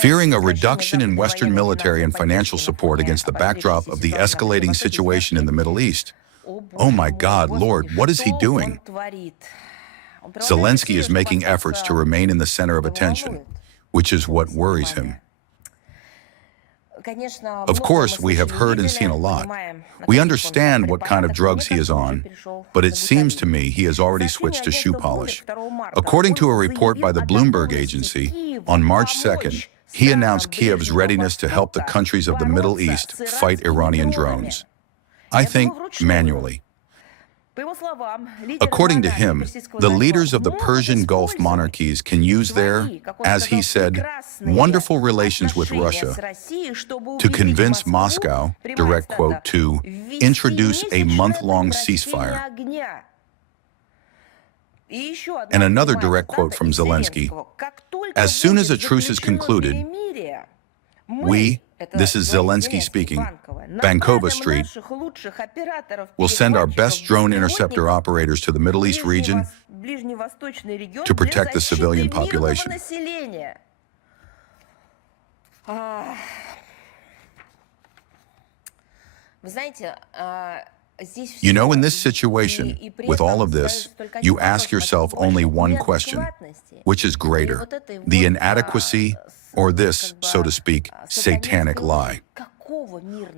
fearing a reduction in Western military and financial support against the backdrop of the escalating situation in the Middle East. Oh my God, Lord, what is he doing? Zelensky is making efforts to remain in the center of attention, which is what worries him. Of course, we have heard and seen a lot. We understand what kind of drugs he is on, but it seems to me he has already switched to shoe polish. According to a report by the Bloomberg agency, on March 2nd, he announced Kiev's readiness to help the countries of the Middle East fight Iranian drones. I think manually. According to him, the leaders of the Persian Gulf monarchies can use their, as he said, wonderful relations with Russia to convince Moscow, direct quote, to introduce a month-long ceasefire. And another direct quote from Zelensky, as soon as a truce is concluded, we, this is Zelensky speaking, Bankova Street, will send our best drone interceptor operators to the Middle East region to protect the civilian population. You know, in this situation, with all of this, you ask yourself only one question, which is greater, the inadequacy or this, so to speak, satanic lie.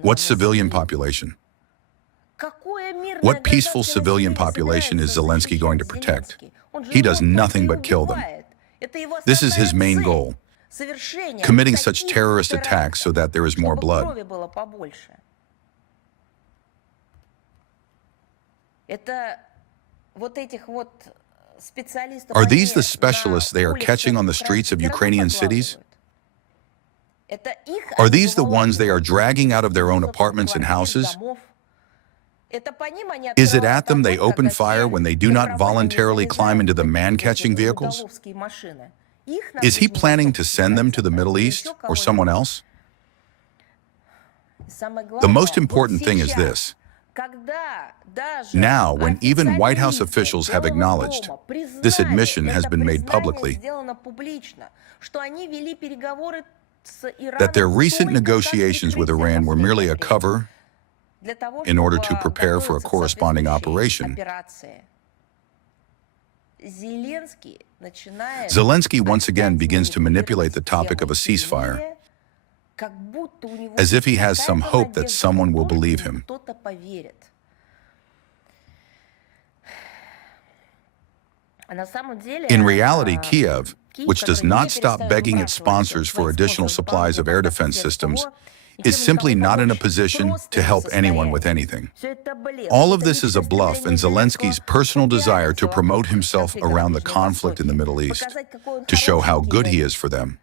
What civilian population? What peaceful civilian population is Zelensky going to protect? He does nothing but kill them. This is his main goal, committing such terrorist attacks so that there is more blood. Are these the specialists they are catching on the streets of Ukrainian cities? Are these the ones they are dragging out of their own apartments and houses? Is it at them they open fire when they do not voluntarily climb into the man-catching vehicles? Is he planning to send them to the Middle East or someone else? The most important thing is this. Now, when even White House officials have acknowledged, this admission has been made publicly, that their recent negotiations with Iran were merely a cover in order to prepare for a corresponding operation. Zelensky once again begins to manipulate the topic of a ceasefire, as if he has some hope that someone will believe him. In reality, Kiev, which does not stop begging its sponsors for additional supplies of air defense systems, is simply not in a position to help anyone with anything. All of this is a bluff and Zelensky's personal desire to promote himself around the conflict in the Middle East, to show how good he is for them.